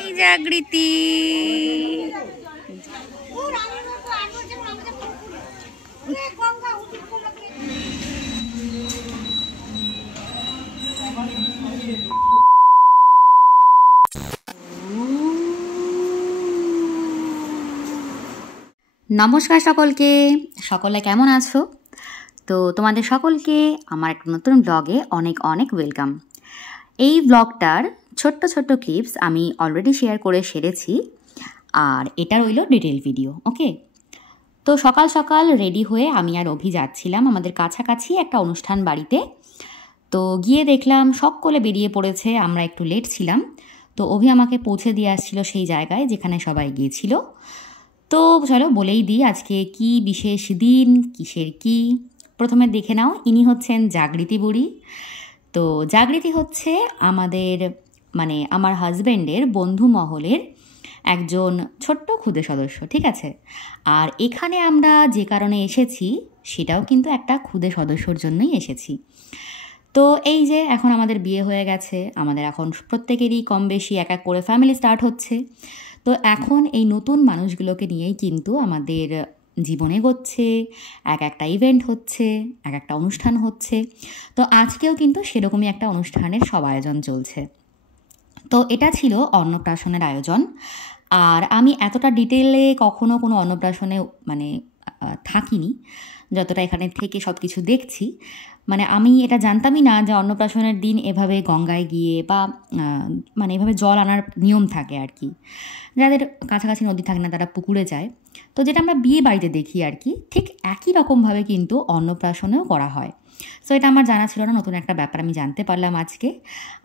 এই জাগৃতি নমস্কার সকলকে, সকলে কেমন আছো? তো তোমাদের সকলকে আমার একটা নতুন ব্লগে অনেক অনেক ওয়েলকাম। এই ব্লগটার ছোট্ট ছোট্ট ক্লিপস আমি অলরেডি শেয়ার করে সেরেছি, আর এটা রইল ডিটেল ভিডিও। ওকে, তো সকাল সকাল রেডি হয়ে আমি আর অভি যাচ্ছিলাম আমাদের কাছাকাছি একটা অনুষ্ঠান বাড়িতে। তো গিয়ে দেখলাম সকলে বেরিয়ে পড়েছে, আমরা একটু লেট ছিলাম। তো অভি আমাকে পৌঁছে দিয়ে আসছিল সেই জায়গায় যেখানে সবাই গিয়েছিল। তো চলো বলেই দিই আজকে কি বিশেষ দিন, কিসের কি। প্রথমে দেখে নাও, ইনি হচ্ছেন জাগৃতি বুড়ি। তো জাগৃতি হচ্ছে আমাদের আমার হাজব্যান্ডের বন্ধু মহলের একজন ছোট্ট ক্ষুদে সদস্য, ঠিক আছে। আর এখানে আমরা যে কারণে এসেছি সেটাও কিন্তু একটা ক্ষুদে সদস্যর জন্যই এসেছি। তো এই যে এখন আমাদের বিয়ে হয়ে গেছে, আমাদের এখন প্রত্যেকেরই কম বেশি এক এক করে ফ্যামিলি স্টার্ট হচ্ছে। তো এখন এই নতুন মানুষগুলোকে নিয়েই কিন্তু আমাদের জীবনে এগোচ্ছে, এক একটা ইভেন্ট হচ্ছে, এক একটা অনুষ্ঠান হচ্ছে। তো আজকেও কিন্তু সেরকমই একটা অনুষ্ঠানের সব আয়োজন চলছে। তো এটা ছিল অন্নপ্রাশনের আয়োজন। আর আমি এতটা ডিটেলে কখনো কোনো অন্নপ্রাশনে থাকিনি, যতটা এখানে থেকে সব কিছু দেখছি। আমি এটা জানতামই না যে অন্নপ্রাশনের দিন এভাবে গঙ্গায় গিয়ে বা এভাবে জল আনার নিয়ম থাকে আর কি। যাদের কাছাকাছি নদী থাকে না তারা পুকুরে যায়। তো যেটা আমরা বিয়ে বাড়িতে দেখি আর কি, ঠিক একই রকমভাবে কিন্তু অন্নপ্রাশনেও করা হয়। সো এটা আমার জানা ছিল না, নতুন একটা ব্যাপার আমি জানতে পারলাম আজকে।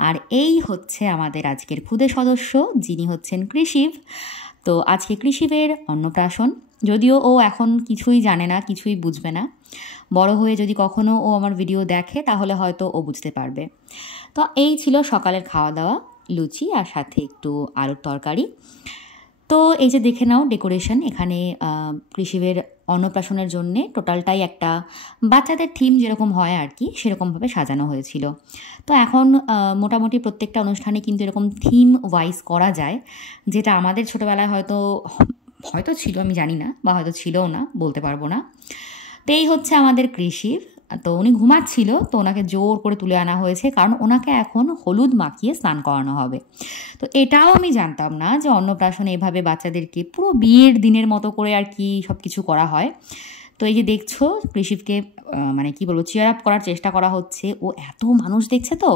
আর এই হচ্ছে আমাদের আজকের ক্ষুদে সদস্য, যিনি হচ্ছেন কৃষিব। তো আজকে কৃষিবের অন্নপ্রাশন, যদিও ও এখন কিছুই জানে না, কিছুই বুঝবে না। বড় হয়ে যদি কখনো ও আমার ভিডিও দেখে তাহলে হয়তো ও বুঝতে পারবে। তো এই ছিল সকালের খাওয়া দাওয়া, লুচি আর সাথে একটু আলুর তরকারি। তো এই যে দেখে নাও ডেকোরেশন, এখানে কৃষিবের অন্নপ্রাশনের জন্যে টোটালটাই একটা বাচ্চাদের থিম যেরকম হয় আর কি, সেরকমভাবে সাজানো হয়েছিল। তো এখন মোটামুটি প্রত্যেকটা অনুষ্ঠানে কিন্তু এরকম থিম ওয়াইজ করা যায়, যেটা আমাদের ছোটোবেলায় হয়তো ছিল, আমি জানি না, বা হয়তো ছিলও না, বলতে পারবো না। তো এই হচ্ছে আমাদের কৃষিব। তো উনি ঘুমাচ্ছিল, তো ওনাকে জোর করে তুলে আনা হয়েছে, কারণ ওনাকে এখন হলুদ মাখিয়ে স্নান করানো হবে। তো এটাও আমি জানতাম না যে অন্নপ্রাশনে এভাবে বাচ্চাদেরকে পুরো বিয়ের দিনের মতো করে আর কি সব কিছু করা হয়। তো এই যে দেখছো কৃষিবকে চিয়ার আপ করার চেষ্টা করা হচ্ছে। ও এত মানুষ দেখছে, তো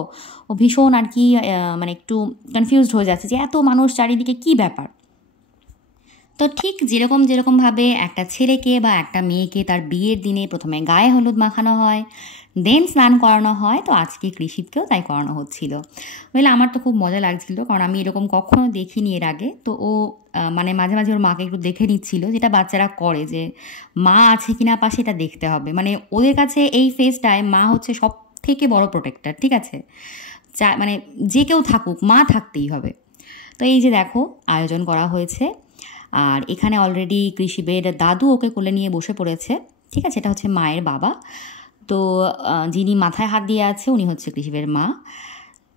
ও ভীষণ আর কি একটু কনফিউজড হয়ে যাচ্ছে যে এত মানুষ চারিদিকে কি ব্যাপার। তো ঠিক যেরকমভাবে একটা ছেলেকে বা একটা মেয়েকে তার বিয়ের দিনে প্রথমে গায়ে হলুদ মাখানো হয়, দেন স্নান করানো হয়, তো আজকে কৃষিবকেও তাই করানো হচ্ছিল। বুঝলে আমার তো খুব মজা লাগছিল, কারণ আমি এরকম কখনো দেখিনি এর আগে। তো ও মাঝে মাঝে ওর মাকে একটু দেখে নিচ্ছিল, যেটা বাচ্চারা করে, যে মা আছে কিনা পাশে এটা দেখতে হবে। ওদের কাছে এই ফেজটায় মা হচ্ছে সব থেকে বড় প্রোটেক্টর, ঠিক আছে। যে কেউ থাকুক, মা থাকতেই হবে। তো এই যে দেখো আয়োজন করা হয়েছে, আর এখানে অলরেডি কৃষিবের দাদু ওকে কোলে নিয়ে বসে পড়েছে, ঠিক আছে। এটা হচ্ছে মায়ের বাবা। তো যিনি মাথায় হাত দিয়ে আছে উনি হচ্ছে কৃষিবের মা।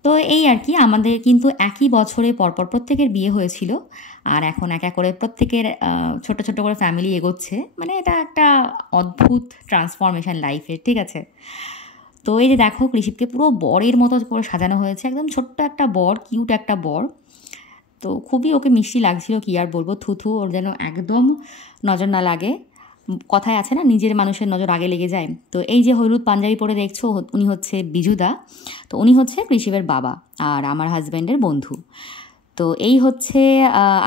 তো এই আর কি, আমাদের কিন্তু একই বছরে পরপর প্রত্যেকের বিয়ে হয়েছিল, আর এখন এক এক করে প্রত্যেকের ছোট ছোট করে ফ্যামিলি এগোচ্ছে। এটা একটা অদ্ভুত ট্রান্সফরমেশন লাইফের, ঠিক আছে। তো এই যে দেখো কৃষিবকে পুরো বরের মতো করে সাজানো হয়েছে, একদম ছোট্ট একটা বর, কিউট একটা বর। তো খুবই ওকে মিষ্টি লাগছিল, কি আর বলবো, থুথু ওর যেন একদম নজর না লাগে। কথায় আছে না, নিজের মানুষের নজর আগে লেগে যায়। তো এই যে হলুদ পাঞ্জাবি পরে দেখছো, উনি হচ্ছে বিজুদা। তো উনি হচ্ছে কৃষিবের বাবা আর আমার হাজব্যান্ডের বন্ধু। তো এই হচ্ছে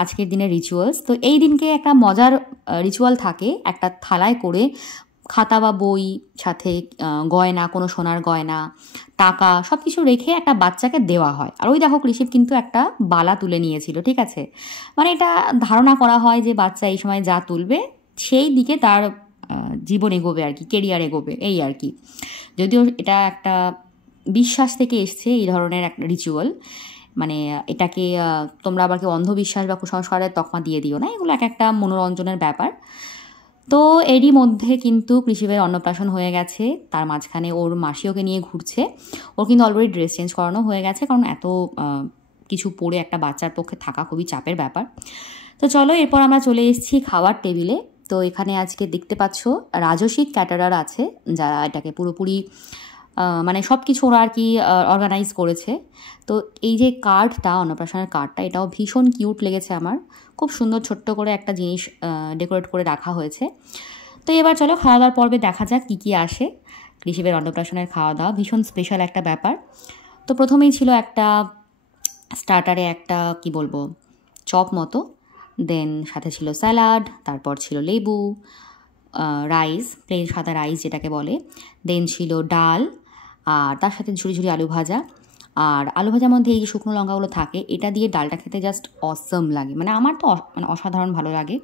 আজকের দিনের রিচুয়ালস। তো এই দিনকে একটা মজার রিচুয়াল থাকে, একটা থালায় করে খাতা বা বই, সাথে গয়না, কোনো সোনার গয়না, টাকা, সব কিছু রেখে একটা বাচ্চাকে দেওয়া হয়। আর ওই দেখো কৃষিব কিন্তু একটা বালা তুলে নিয়েছিল, ঠিক আছে। এটা ধারণা করা হয় যে বাচ্চা এই সময় যা তুলবে সেই দিকে তার জীবন এগোবে আর কি, কেরিয়ার এগোবে, এই আর কি। যদিও এটা একটা বিশ্বাস থেকে এসছে এই ধরনের একটা রিচুয়াল। এটাকে তোমরা আবার কেউ অন্ধবিশ্বাস বা কুসংস্কারের তকমা দিয়ে দিও না, এগুলো এক একটা মনোরঞ্জনের ব্যাপার। তো এরই মধ্যে কিন্তু কৃষিবের অন্নপ্রাশন হয়ে গেছে, তার মাঝখানে ওর মাসি ওকে নিয়ে ঘুরছে। ওর কিন্তু অলরেডি ড্রেস চেঞ্জ করানো হয়ে গেছে, কারণ এত কিছু পরে একটা বাচ্চার পক্ষে থাকা খুবই চাপের ব্যাপার। তো চলো এরপর আমরা চলে এসেছি খাওয়ার টেবিলে। তো এখানে আজকে দেখতে পাচ্ছ রাজস্বী ক্যাটারার আছে, যারা এটাকে পুরোপুরি মানে সব কিছু ওরা আর কি অর্গানাইজ করেছে। তো এই যে কার্ডটা, অন্নপ্রাশনের কার্ডটা, এটাও ভীষণ কিউট লেগেছে আমার। খুব সুন্দর ছোট্ট করে একটা জিনিস ডেকোরেট করে রাখা হয়েছে। তো এবার চলো খাওয়া দাওয়ার পর্বে দেখা যাক কী কী আসে। ঋষিবের অন্নপ্রাশনের খাওয়া দাওয়া ভীষণ স্পেশাল একটা ব্যাপার। তো প্রথমেই ছিল একটা স্টার্টারে একটা কি বলবো চপ মতো, দেন সাথে ছিল স্যালাড, তারপর ছিল লেবু, রাইস, প্লেন সাদা রাইস যেটাকে বলে, দেন ছিল ডাল, আর তার সাথে ঝুড়ি ঝুড়ি আলু ভাজা। আর আলু ভাজার মধ্যে এই যে শুকনো লঙ্কাগুলো থাকে, এটা দিয়ে ডালটা খেতে জাস্ট অসম লাগে। মানে আমার তো মানে অসাধারণ ভালো লাগে,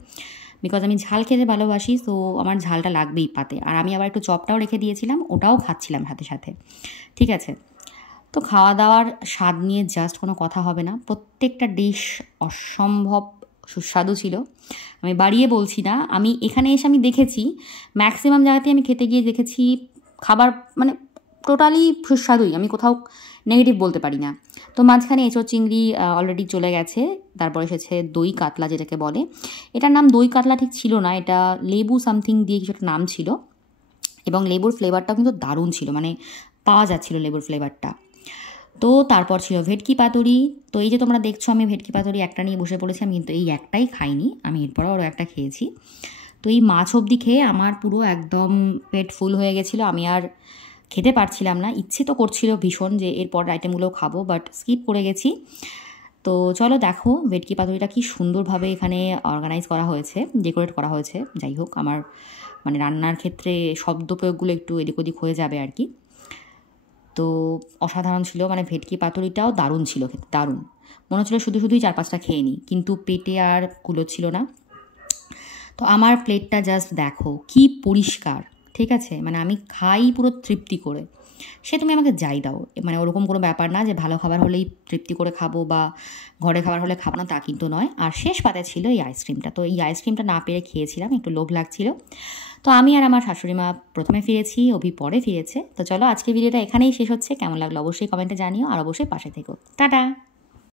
বিকজ আমি ঝাল খেতে ভালোবাসি। সো আমার ঝালটা লাগবেই পাতে। আর আমি আবার একটু চপটাও রেখে দিয়েছিলাম, ওটাও খাচ্ছিলাম সাথে সাথে। ঠিক আছে, তো খাওয়া দাওয়ার স্বাদ নিয়ে জাস্ট কোনো কথা হবে না। প্রত্যেকটা ডিশ অসম্ভব সুস্বাদু ছিল। আমি বাড়িয়ে বলছি না, আমি এখানে এসে আমি দেখেছি ম্যাক্সিমাম জায়গাতেই আমি খেতে গিয়ে দেখেছি খাবার মানে টোটালি সুস্বাদুই, আমি কোথাও নেগেটিভ বলতে পারি না। তো মাঝখানে এঁচোড় চিংড়ি অলরেডি চলে গেছে, তারপর এসেছে দই কাতলা যেটাকে বলে। এটার নাম দই কাতলা ঠিক ছিল না, এটা লেবু সামথিং দিয়ে কিছু একটা নাম ছিল, এবং লেবুর ফ্লেভারটাও কিন্তু দারুণ ছিল, মানে পাওয়া যাচ্ছিল লেবুর ফ্লেভারটা। তো তারপর ছিল ভেটকি পাতুরি। তো এই যে তোমরা দেখছো আমি ভেটকি পাতুরি একটা নিয়ে বসে পড়েছি, আমি কিন্তু এই একটাই খাইনি, আমি এরপরও আরও একটা খেয়েছি। তো এই মাছ অবধি খেয়ে আমার পুরো একদম পেট ফুল হয়ে গেছিলো, আমি আর খেতে পারছিলাম না। ইচ্ছে তো করছিল ভীষণ যে এরপর আইটেমগুলো খাবো, বাট স্কিপ করে গেছি। তো চলো দেখো ভেটকি পাতুরিটা কি সুন্দরভাবে এখানে অর্গানাইজ করা হয়েছে, ডেকোরেট করা হয়েছে। যাই হোক, আমার মানে রান্নার ক্ষেত্রে শব্দ প্রয়োগগুলো একটু এদিক ওদিক হয়ে যাবে আর কি। তো অসাধারণ ছিল, মানে ভেটকি পাতুরিটাও দারুণ ছিল খেতে, দারুণ। মনে হচ্ছিলো শুধু শুধুই 4-5টা খেয়ে নিই, কিন্তু পেটে আর কুলোচ্ছিল না। তো আমার প্লেটটা জাস্ট দেখো কি পরিষ্কার, ঠিক আছে, মানে আমি খাই পুরো তৃপ্তি করে। সে তুমি আমাকে যাই দাও, মানে ওরকম কোনো ব্যাপার না যে ভালো খাবার হলেই তৃপ্তি করে খাবো বা ঘরে খাবার হলে খাবো না, তা কিন্তু নয়। আর শেষ পাতে ছিল এই আইসক্রিমটা। তো এই আইসক্রিমটা না পেরে খেয়েছিলাম, একটু লোভ লাগছিল। তো আমি আর আমার শাশুড়ি মা প্রথমে ফিরেছি, অভি পরে ফিরেছে। তো চলো আজকে ভিডিওটা এখানেই শেষ হচ্ছে। কেমন লাগলো অবশ্যই কমেন্টে জানিও, আর অবশ্যই পাশে থেকো। টাটা।